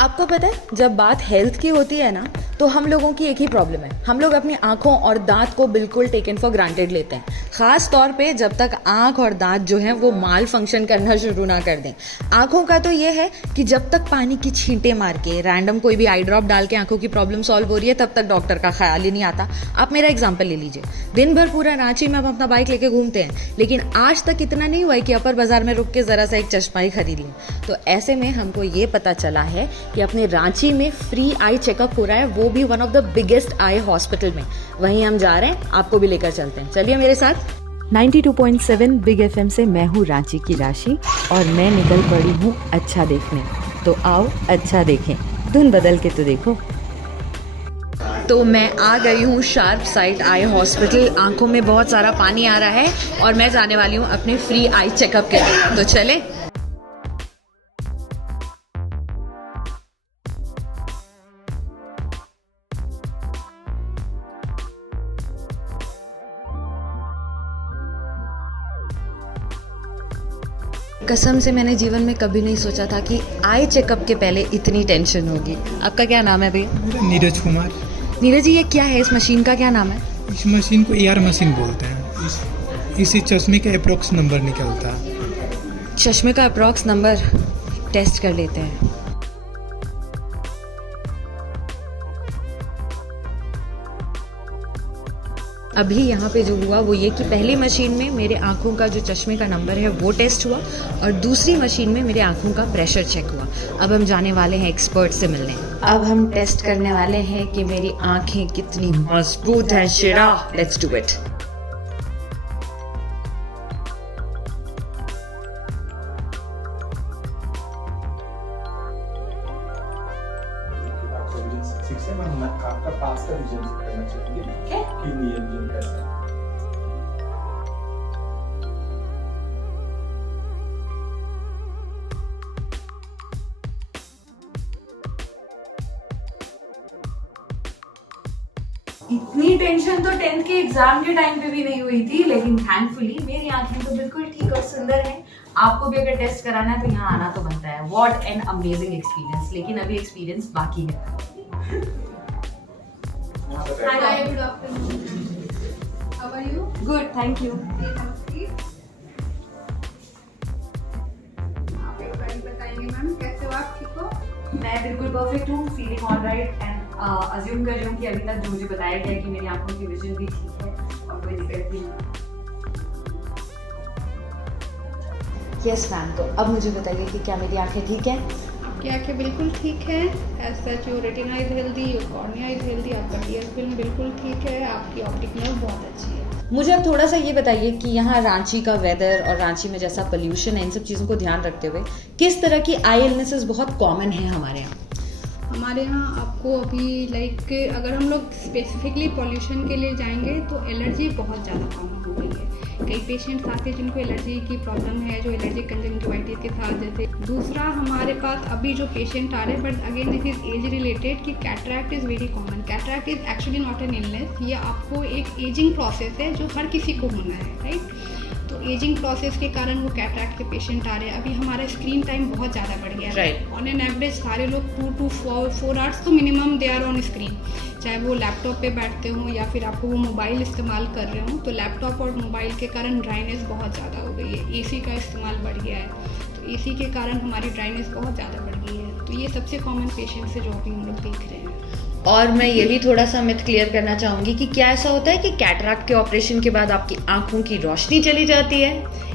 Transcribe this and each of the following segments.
आपको पता है जब बात हेल्थ की होती है ना तो हम लोगों की एक ही प्रॉब्लम है, हम लोग अपनी आंखों और दांत को बिल्कुल टेकन फॉर ग्रांटेड लेते हैं। खास तौर पे जब तक आंख और दांत जो है वो माल फंक्शन करना शुरू ना कर दें। आंखों का तो ये है कि जब तक पानी की छींटे मार के रैंडम कोई भी आई ड्रॉप डाल के आंखों की प्रॉब्लम सॉल्व हो रही है तब तक डॉक्टर का ख्याल ही नहीं आता। आप मेरा एग्जाम्पल ले लीजिए, दिन भर पूरा रांची में हम अपना बाइक लेके घूमते हैं, लेकिन आज तक इतना नहीं हुआ है कि अपर बाजार में रुक के जरा सा एक चश्मा ही खरीद लें। तो ऐसे में हमको ये पता चला है कि अपने रांची में फ्री आई चेकअप हो रहा है, वो भी one of the biggest eye hospital में। वहीं हम जा रहे हैं, आपको भी लेकर चलते हैं, चलिए मेरे साथ। 92.7 बिग एफएम से मैं हूँ रांची की राशि और मैं निकल पड़ी हूँ अच्छा देखने। तो आओ अच्छा देखें, धुन बदल के तो देखो। तो मैं आ गई हूँ शार्प साइट आई हॉस्पिटल। आंखों में बहुत सारा पानी आ रहा है और मैं जाने वाली हूँ अपने फ्री आई चेकअप के लिए, तो चले। कसम से मैंने जीवन में कभी नहीं सोचा था कि आई चेकअप के पहले इतनी टेंशन होगी। आपका क्या नाम है भैया? नीरज कुमार। नीरज जी, ये क्या है? इस मशीन का क्या नाम है? इस मशीन को AR मशीन बोलते हैं। इसी चश्मे का अप्रोक्स नंबर निकलता है। चश्मे का अप्रॉक्स नंबर टेस्ट कर लेते हैं। अभी यहाँ पे जो हुआ वो ये कि पहली मशीन में मेरे आँखों का जो चश्मे का नंबर है वो टेस्ट हुआ और दूसरी मशीन में मेरे आँखों का प्रेशर चेक हुआ। अब हम जाने वाले हैं एक्सपर्ट से मिलने। अब हम टेस्ट करने वाले हैं कि मेरी आँखें कितनी मजबूत हैं। शिरा, लेट्स डू इट। आपका पास का विजन करना चाहिए कि नियंत्रण कैसा। इतनी टेंशन तो 10th के एग्जाम के टाइम पे भी नहीं हुई थी, लेकिन थैंकफुली मेरी आंखें तो बिल्कुल ठीक और सुंदर हैं। आपको भी अगर टेस्ट कराना है तो यहाँ आना तो बनता है। What an amazing experience. लेकिन अभी एक्सपीरियंस बाकी है। Hi, good afternoon. How are you? Good, thank you. आप एक बार बताएंगे मैम कैसे हो आप? ठीक हो? मैं बिल्कुल परफेक्ट हूँ, फीलिंग ऑलराइट एंड अज्यूम कर रही हूँ कि अभी तक जो मुझे बताया गया है कि मेरी आंखों की विजन भी ठीक है और कोई दिक्कत भी नहीं। यस मैम, तो अब मुझे बताइए कि क्या मेरी आंखें ठीक हैं? आपकी आंखें बिल्कुल ठीक है। As such your retina is healthy, your cornea is healthy, आपका टीयर फिल्म बिल्कुल ठीक है, आपकी ऑप्टिक नर्व बहुत अच्छी है। मुझे अब थोड़ा सा ये बताइए कि यहाँ रांची का वेदर और रांची में जैसा पोल्यूशन है, इन सब चीज़ों को ध्यान रखते हुए किस तरह की आई इलनेसेस बहुत कॉमन है हमारे यहाँ? हमारे यहाँ आपको अभी लाइक अगर हम लोग स्पेसिफिकली पॉल्यूशन के लिए जाएंगे तो एलर्जी बहुत ज़्यादा कॉमन हो गई है। कई पेशेंट्स आते हैं जिनको एलर्जी की प्रॉब्लम है, जो एलर्जी कंजंक्टिवाइटिस के साथ। जैसे दूसरा हमारे पास अभी जो पेशेंट आ रहे हैं, but again this is age related, कि cataract is very common. Cataract is actually not an illness, ये आपको एक एजिंग प्रोसेस है जो हर किसी को होना है, राइट? तो एजिंग प्रोसेस के कारण वो कैटरैक्ट के पेशेंट आ रहे हैं। अभी हमारा स्क्रीन टाइम बहुत ज़्यादा बढ़ गया है। ऑन एन एवरेज सारे लोग 2 to 4 आवर्स तो minimum they are on screen, चाहे वो लैपटॉप पे बैठते हों या फिर आपको वो मोबाइल इस्तेमाल कर रहे हों। तो लैपटॉप और मोबाइल के कारण ड्राइनेस बहुत ज़्यादा हो गई है। AC का इस्तेमाल बढ़ गया है, तो AC के कारण हमारी ड्राइनेस बहुत ज़्यादा बढ़ गई है। तो ये सबसे कॉमन पेशेंट्स है जो अभी हम लोग देख रहे हैं। और मैं ये भी थोड़ा सा मिथ क्लियर करना चाहूँगी कि क्या ऐसा होता है कि कैटरैक्ट के ऑपरेशन के बाद आपकी आंखों की रोशनी चली जाती है?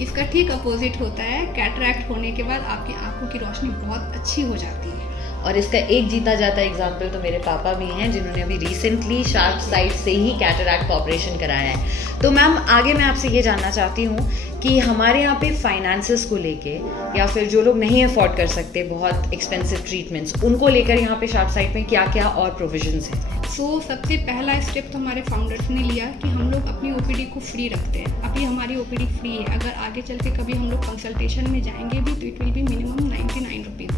इसका ठीक अपोजिट होता है। कैटरैक्ट होने के बाद आपकी आंखों की रोशनी बहुत अच्छी हो जाती है। और इसका एक जीता जाता एग्जाम्पल तो मेरे पापा भी हैं, जिन्होंने अभी रिसेंटली शार्प साइट से ही कैटरैक्ट का ऑपरेशन कराया है। तो मैम आगे मैं आपसे ये जानना चाहती हूँ कि हमारे यहाँ पे फाइनेंसेस को लेके या फिर जो लोग नहीं अफोर्ड कर सकते बहुत एक्सपेंसिव ट्रीटमेंट्स, उनको लेकर यहाँ पे शार्प साइट में क्या क्या और प्रोविजंस हैं? सबसे पहला स्टेप तो हमारे फाउंडर्स ने लिया कि हम लोग अपनी OPD को फ्री रखते हैं। अभी हमारी OPD फ्री है। अगर आगे चल के कभी हम लोग कंसल्टेशन में जाएंगे भी तो it will be minimum 99 rupees,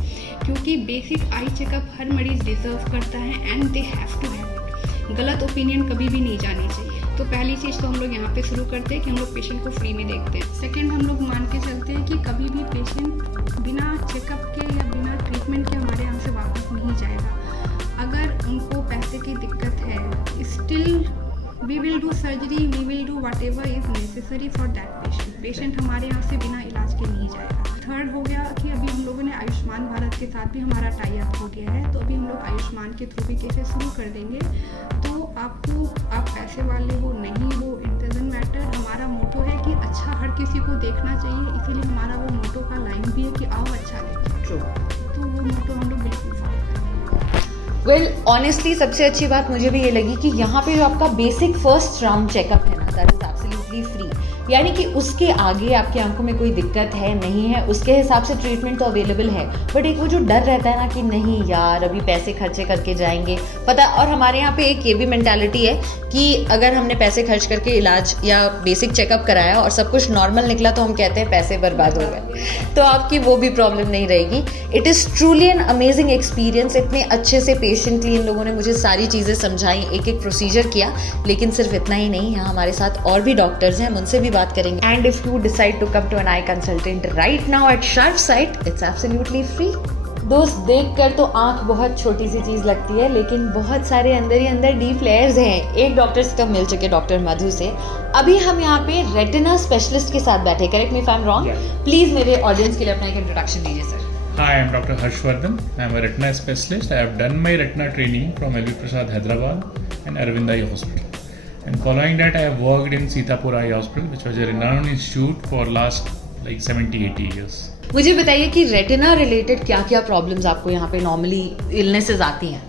क्योंकि बेसिक आई चेकअप हर मरीज डिजर्व करता है and they have to have it. गलत ओपिनियन कभी भी नहीं जानी चाहिए। तो पहली चीज़ तो हम लोग यहाँ पे शुरू करते हैं कि हम लोग पेशेंट को फ्री में देखते हैं। सेकेंड, हम लोग मान के चलते हैं कि कभी भी पेशेंट बिना चेकअप के या बिना ट्रीटमेंट के हमारे यहाँ से वापस surgery we will do whatever is necessary for that patient. Patient हमारे यहाँ से बिना इलाज के नहीं जाएगा। थर्ड हो गया कि अभी हम लोगों ने आयुष्मान भारत के साथ भी हमारा टाई अप हो गया है, तो अभी हम लोग आयुष्मान के थ्रू भी केसेस शुरू कर देंगे। तो आपको आप पैसे वाले हो नहीं हो, इट डजंट मैटर। हमारा मोटो है कि अच्छा हर किसी को देखना चाहिए, इसीलिए हमारा वो मोटो का लाइन भी है कि आओ अच्छा देखें। तो वो मोटो हम लोग बिल्कुल फॉलो करेंगे। वेल ऑनेस्टली सबसे अच्छी बात मुझे भी ये लगी कि यहाँ पे जो आपका बेसिक फर्स्ट राउंड चेकअप है ना, दैट इज एब्सोल्युटली फ्री। यानी कि उसके आगे आपकी आंखों में कोई दिक्कत है नहीं है, उसके हिसाब से ट्रीटमेंट तो अवेलेबल है। बट एक वो जो डर रहता है ना कि नहीं यार अभी पैसे खर्चे करके जाएंगे, पता। और हमारे यहाँ पे एक ये भी मेंटालिटी है कि अगर हमने पैसे खर्च करके इलाज या बेसिक चेकअप कराया और सब कुछ नॉर्मल निकला तो हम कहते हैं पैसे बर्बाद हो गए। तो आपकी वो भी प्रॉब्लम नहीं रहेगी। It is truly an amazing experience. इतने अच्छे से पेशेंटली इन लोगों ने मुझे सारी चीज़ें समझाई, एक एक प्रोसीजर किया। लेकिन सिर्फ इतना ही नहीं, यहाँ हमारे साथ और भी डॉक्टर्स हैं, हम उनसे भी बात करेंगे। And if you decide to come to an eye consultant right now at Sharp Sight, it's absolutely free. दोस्त देखकर तो आंख बहुत छोटी सी चीज लगती है, लेकिन बहुत सारे अंदर ही अंदर डीप लेयर्स हैं। एक डॉक्टर से तो मिल चुके, डॉक्टर मधु से। अभी हम यहाँ पे रेटिना स्पेशलिस्ट के साथ बैठे। Correct me if I am wrong. Please मेरे ऑडियंस के लिए अपना एक इंट्रोडक्शन दीजिए sir. Hi, I'm Dr. Harshvardhan. I'm a retina specialist. I have done my retina training from LV Prasad, Hyderabad and Aravind Eye Hospital. And following that, I have worked in Sitapur Eye Hospital, which was a renowned institute for last like 70-80 years. मुझे बताइए कि retina related क्या क्या problems आपको यहाँ पे normally illnesses आती हैं?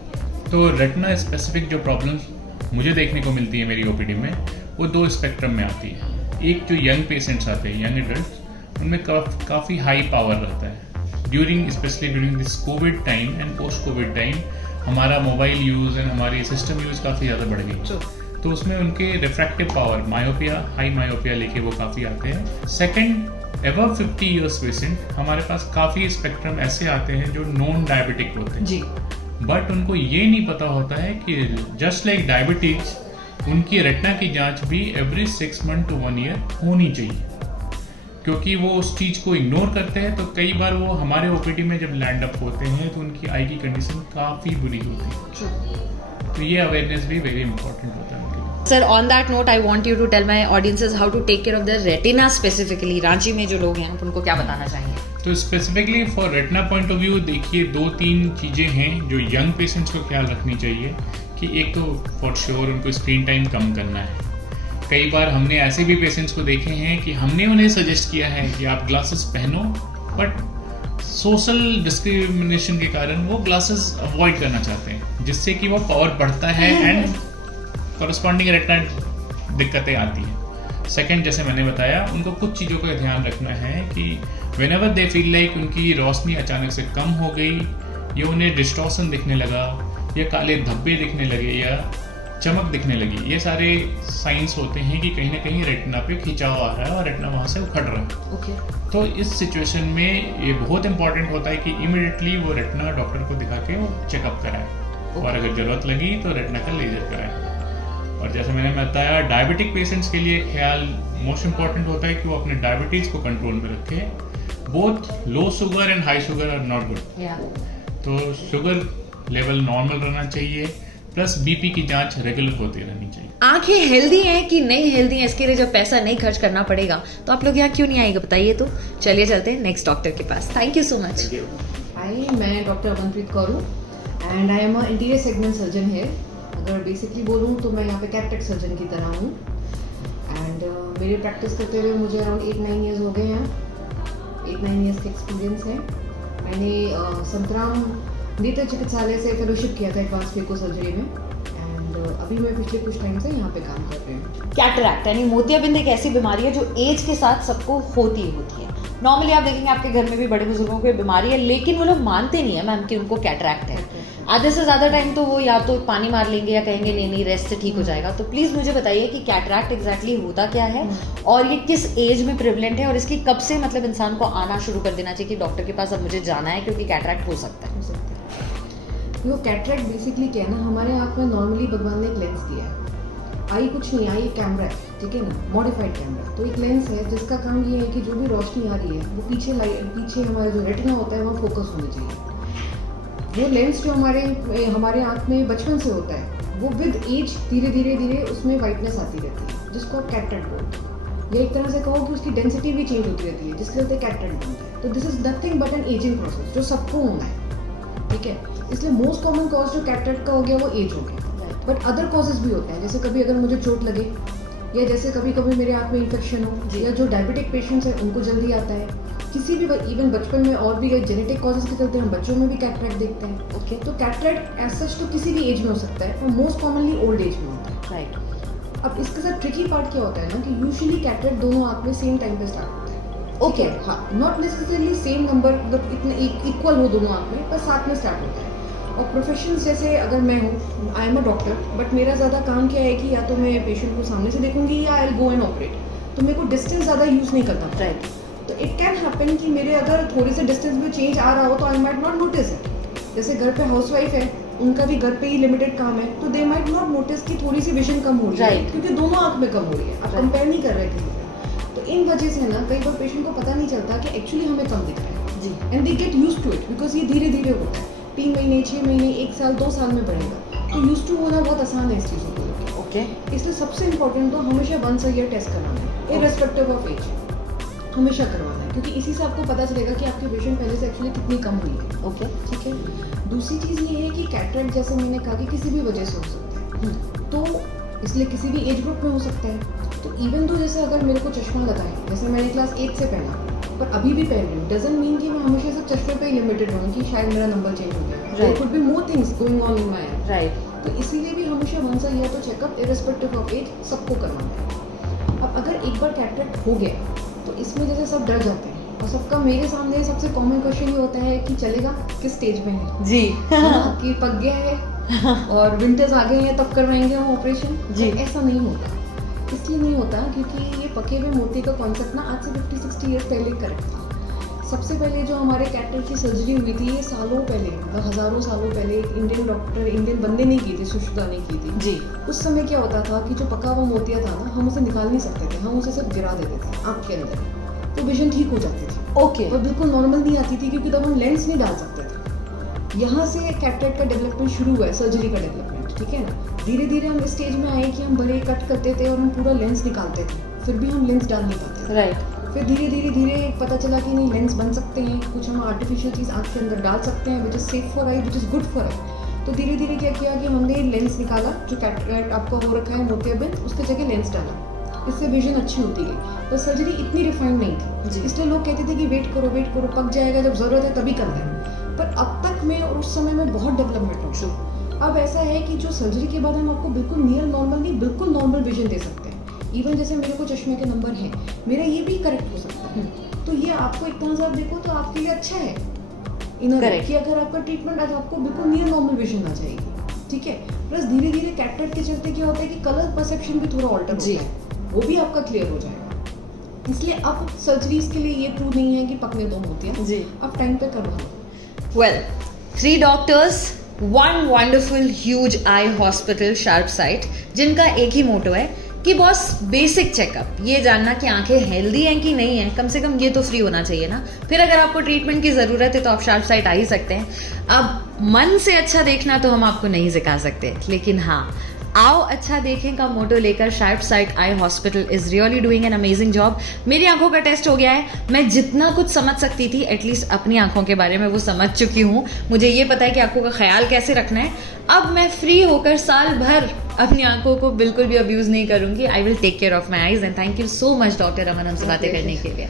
तो रेटिना स्पेसिफिक जो प्रॉब्लम्स मुझे देखने को मिलती है मेरी ओपीडी में, वो दो स्पेक्ट्रम में आती है। एक जो यंग पेशेंट्स आते हैं, यंग एडल्ट, उनमें काफ़ी हाई पावर रहता है। Specially during this Covid time and post Covid time हमारा मोबाइल यूज़ एंड हमारी सिस्टम यूज़ काफ़ी ज़्यादा बढ़ गई। तो उसमें उनके refractive power, myopia, high myopia लेके वो काफ़ी आते हैं। सेकंड, अबव 50 ईयर्स पेशेंट हमारे पास काफ़ी स्पेक्ट्रम ऐसे आते हैं जो नॉन डायबिटिक होते हैं जी, बट उनको ये नहीं पता होता है कि जस्ट लाइक डायबिटीज, उनकी रेटिना की जांच भी एवरी 6 मंथ टू 1 ईयर होनी चाहिए। क्योंकि वो उस चीज़ को इग्नोर करते हैं, तो कई बार वो हमारे ओपीडी में जब लैंड अप होते हैं तो उनकी आई की कंडीशन काफ़ी बुरी होती है। तो ये अवेयरनेस भी वेरी इंपॉर्टेंट होता है उनके लिए। Sir on that note I want you to tell my audiences how to take care of the retina specifically. Ranchi में जो लोग हैं आप उनको क्या बताना चाहेंगे? तो specifically for retina point of view देखिए 2-3 चीज़ें हैं जो यंग पेशेंट्स को ख्याल रखनी चाहिए। कि एक तो फॉर श्योर उनको स्क्रीन टाइम कम करना है। कई बार हमने ऐसे भी पेशेंट्स को देखे हैं कि हमने उन्हें सजेस्ट किया है कि आप ग्लासेस पहनो, बट सोशल डिस्क्रिमिनेशन के कारण वो ग्लासेस अवॉइड करना चाहते हैं, जिससे कि वो पावर बढ़ता है एंड कॉरस्पॉन्डिंग रेटिना दिक्कतें आती हैं। सेकंड, जैसे मैंने बताया, उनको कुछ चीज़ों का ध्यान रखना है कि व्हेनेवर दे फील लाइक उनकी रोशनी अचानक से कम हो गई, या उन्हें डिस्टॉर्शन दिखने लगा, या काले धब्बे दिखने लगे, या चमक दिखने लगी, ये सारे साइंस होते हैं कि कहीं ना कहीं रेटिना पे खिंचाव आ रहा है और रेटिना वहाँ से उखड़ रहा है। ओके। तो इस सिचुएशन में ये बहुत इंपॉर्टेंट होता है कि इमिडिएटली वो रेटिना डॉक्टर को दिखा के वो चेकअप कराए, और अगर ज़रूरत लगी तो रेटिना का लेजर कराए। और जैसे मैंने बताया, डायबिटिक पेशेंट्स के लिए ख्याल मोस्ट इंपॉर्टेंट होता है कि वो अपने डायबिटीज़ को कंट्रोल में रखें। Both low sugar and high sugar are not good. तो शुगर लेवल नॉर्मल रहना चाहिए, प्लस बीपी की जांच रेगुलर होती रहनी चाहिए। आंखें हेल्दी हैं कि नहीं हेल्दी हैं, इसके लिए जब पैसा नहीं खर्च करना पड़ेगा तो आप लोग यहाँ क्यों नहीं आएंगे बताइए। तो चलिए चलते हैं नेक्स्ट डॉक्टर के पास। Thank you so much. Hi, मैं डॉक्टर अमनप्रीत कौर हूँ and I am a anterior segment surgeon है। अगर बेसिकली बोलूँ तो मैं यहाँ पे कैटरेक्ट सर्जन की तरह हूँ एंड मेरी प्रैक्टिस करते हुए मुझे अराउंड 8-9 ईयर्स हो गए हैं। 8-9 ईयर्स का एक्सपीरियंस है। मैंने संतराम नेत्र चिकित्सालय से फेलोशिप किया था एडवांस फेको सर्जरी में एंड अभी मैं पिछले कुछ टाइम से यहाँ पे काम कर रही हूँ। कैटरैक्ट यानी मोतियाबिंद एक ऐसी बीमारी है जो एज के साथ सबको होती है। नॉर्मली आप देखेंगे आपके घर में भी बड़े बुजुर्गों को बीमारी है, लेकिन वो लोग मानते नहीं है मैम कि उनको कैटरैक्ट है। आधे से ज़्यादा टाइम तो वो या तो पानी मार लेंगे या कहेंगे नहीं रेस्ट से ठीक हो जाएगा। तो प्लीज़ मुझे बताइए कि कैटरैक्ट एग्जैक्टली होता क्या है और ये किस एज में प्रिवलेंट है और इसकी कब से मतलब इंसान को आना शुरू कर देना चाहिए कि डॉक्टर के पास अब मुझे जाना है क्योंकि कैटरैक्ट हो सकता है। वो कैटरेक्ट बेसिकली क्या है ना, हमारे आँख में नॉर्मली भगवान ने एक लेंस दिया है। आई कुछ नहीं, आई एक कैमरा है, ठीक है ना, मॉडिफाइड कैमरा। तो एक लेंस है जिसका काम ये है कि जो भी रोशनी आ रही है वो पीछे हमारा जो रेटिना होता है वहाँ फोकस होनी चाहिए। वो लेंस जो हमारे आँख में बचपन से होता है वो विद एज धीरे धीरे धीरे उसमें वाइटनेस आती रहती है, जिसको आप कैटरेक्ट बोलते हैं। या एक तरह से कहो कि उसकी डेंसिटी भी चेंज होती रहती है, जिसके चलते कैटरेक्ट बनता है। तो this is nothing but an ageing process जो सबको होना है, ठीक है। इसलिए मोस्ट कॉमन कॉज जो कैटरेक्ट का हो गया वो एज हो गया, बट अदर कॉजेज भी होते हैं, जैसे कभी अगर मुझे चोट लगे, या जैसे कभी कभी मेरे आँख में इन्फेक्शन हो, या जो डायबिटिक पेशेंट्स हैं उनको जल्दी आता है, किसी भी इवन बचपन में और भी जेनेटिक कॉजेज के चलते हम बच्चों में भी कैटरेक्ट देखते हैं। ओके, तो कैटरेक्ट एज सच तो किसी भी एज में हो सकता है, और मोस्ट कॉमनली ओल्ड एज में होता है। राइट। अब इसके साथ ट्रिकी पार्ट क्या होता है ना कि यूजुअली कैटरेक्ट दोनों आँख में सेम टाइम पे स्टार्ट होता है। ओके, हाँ, नॉट नेसेसरली सेम नंबर, मतलब इतने इक्वल हो दोनों आँख में, पर साथ में स्टार्ट होता है। और प्रोफेशंस जैसे अगर मैं हूँ, आई एम अ डॉक्टर, बट मेरा ज़्यादा काम क्या है कि या तो मैं पेशेंट को सामने से देखूंगी या I will go and operate, तो मेरे को डिस्टेंस ज़्यादा यूज़ नहीं करना। राइट। तो इट कैन हैपन कि मेरे अगर थोड़ी से डिस्टेंस में चेंज आ रहा हो तो I might not notice it. जैसे घर पे हाउसवाइफ है, उनका भी घर पे ही लिमिटेड काम है, तो दे माइट नॉट नोटिस कि थोड़ी सी विजन कम हो रही है, Right. क्योंकि दोनों आँख में कम हो रही है, आप कंपेयर नहीं कर रहे किसी से। तो इन वजह से ना कई बार पेशेंट को पता नहीं चलता कि एक्चुअली हमें कम दिख रहा है जी। And they get used to it, because ये धीरे धीरे होता है, 3 महीने 6 महीने 1 साल 2 साल में बढ़ेगा। तो यूज टू होना बहुत आसान है इस चीज़ों को लेकर। ओके, इसलिए सबसे इम्पोर्टेंट तो हमेशा वंस अ ईयर टेस्ट करवाना है, इररिस्पेक्टिव ऑफ एज, हमेशा करवाना है, क्योंकि इसी से आपको पता चलेगा कि आपकी विजन पहले से एक्चुअली कितनी कम हुई है। ओके, ठीक है। दूसरी चीज़ ये है कि कैटरेक्ट जैसे मैंने कहा कि किसी भी वजह से हो सकता है, तो इसलिए किसी भी एज ग्रुप में हो सकता है। तो इवन तो जैसे अगर मेरे को चश्मा लगा है, जैसे मैंने क्लास 8 से पहना, पर अभी भी पहन रही हूँ, डजंट मीन कि मैं हमेशा सिर्फ चश्मे पे ही लिमिटेड रहूँ कि शायद मेरा नंबर चेंज हो गया। There could be more things going on in my eye. Right. तो इसीलिए भी हमेशा वंस अ ईयर तो चेकअप इररिस्पेक्टिव ऑफ एज सबको करवाना है। अब अगर एक बार कैटरेक्ट हो गया तो इसमें जैसे सब डर जाते हैं, और सबका मेरे सामने सबसे कॉमन क्वेश्चन ये होता है कि चलेगा किस स्टेज में है जी। कि पक गया है और विंटर्स आ गए हैं तब करवाएंगे हम ऑपरेशन। जी। तो ऐसा नहीं होता, इसलिए नहीं होता क्योंकि ये पके हुए मोती का कॉन्सेप्ट ना आज से 50-60 ईयर्स पहले करेक्ट था। सबसे पहले जो हमारे कैटरेक्ट की सर्जरी हुई थी ये सालों पहले, मतलब हज़ारों सालों पहले एक इंडियन डॉक्टर, इंडियन बंदे ने की थी, सुश्रुता ने की थी जी। उस समय क्या होता था कि जो पका हुआ मोतिया था ना, हम उसे निकाल नहीं सकते थे, हम उसे सिर्फ गिरा देते थे आँख के अंदर, तो विजन ठीक हो जाती थी। ओके, और बिल्कुल नॉर्मल नहीं आती थी क्योंकि तब हम लेंस नहीं डाल सकते थे। यहाँ से कैटरेक्ट का डेवलपमेंट शुरू हुआ है, सर्जरी का डेवलपमेंट, ठीक है ना। धीरे धीरे हम इस स्टेज में आए कि हम बड़े कट करते थे और हम पूरा लेंस निकालते थे, फिर भी हम लेंस डाल नहीं पाते थे। राइट। फिर धीरे धीरे धीरे पता चला कि नहीं, लेंस बन सकते हैं, कुछ हम आर्टिफिशियल चीज़ आँख के अंदर डाल सकते हैं, which is safe for I, which is good for I. तो धीरे धीरे क्या किया कि हमने लेंस निकाला, जो कैटरेक्ट आपका हो रखा है मोतियाबिंद, उसके जगह लेंस डाला, इससे विजन अच्छी होती गई। पर सर्जरी इतनी रिफाइंड नहीं थी, जी। इसलिए लोग कहते थे कि वेट करो पक जाएगा, जब ज़रूरत है तभी करना है। पर अब तक में और उस समय में बहुत डेवलपमेंट हो चुकी। अब ऐसा है कि जो सर्जरी के बाद हम आपको बिल्कुल नियर नॉर्मल नहीं, बिल्कुल नॉर्मल विजन दे सकते हैं। इवन जैसे मेरे को चश्मे के नंबर हैं, मेरा ये भी करेक्ट हो सकता है। तो ये आपको एक तरह से आप देखो तो आपके लिए अच्छा है Correct. कि अगर आपका ट्रीटमेंट आज आपको बिल्कुल नियर नॉर्मल विजन आ जाएगी, ठीक है। प्लस धीरे धीरे कैटरेक्ट के चलते क्या होता है कि कलर परसेप्शन भी थोड़ा ऑल्टर जी। होता है, वो भी आपका क्लियर हो जाएगा। इसलिए अब सर्जरीज के लिए ये ट्रू नहीं है कि पकने दो मोतियाँ, जी। अब टाइम पे करवा लो। Well, 3 doctors, 1 wonderful huge eye hospital, Sharp Sight, जिनका एक ही मोटो है कि बॉस बेसिक चेकअप, ये जानना कि आंखें हेल्दी हैं कि नहीं है, कम से कम ये तो फ्री होना चाहिए ना। फिर अगर आपको ट्रीटमेंट की ज़रूरत है तो आप शार्प साइट आ ही सकते हैं। अब मन से अच्छा देखना तो हम आपको नहीं सिखा सकते, लेकिन हाँ, आओ अच्छा देखें का मोटो लेकर sharp site eye hospital is really doing an amazing job. मेरी आंखों का टेस्ट हो गया है, मैं जितना कुछ समझ सकती थी एटलीस्ट अपनी आंखों के बारे में वो समझ चुकी हूँ। मुझे ये पता है कि आंखों का ख्याल कैसे रखना है। अब मैं फ्री होकर साल भर अपनी आंखों को बिल्कुल भी अब्यूज नहीं करूंगी। I will take care of my eyes and thank you so much doctor Aman हमसे बातें करने के लिए।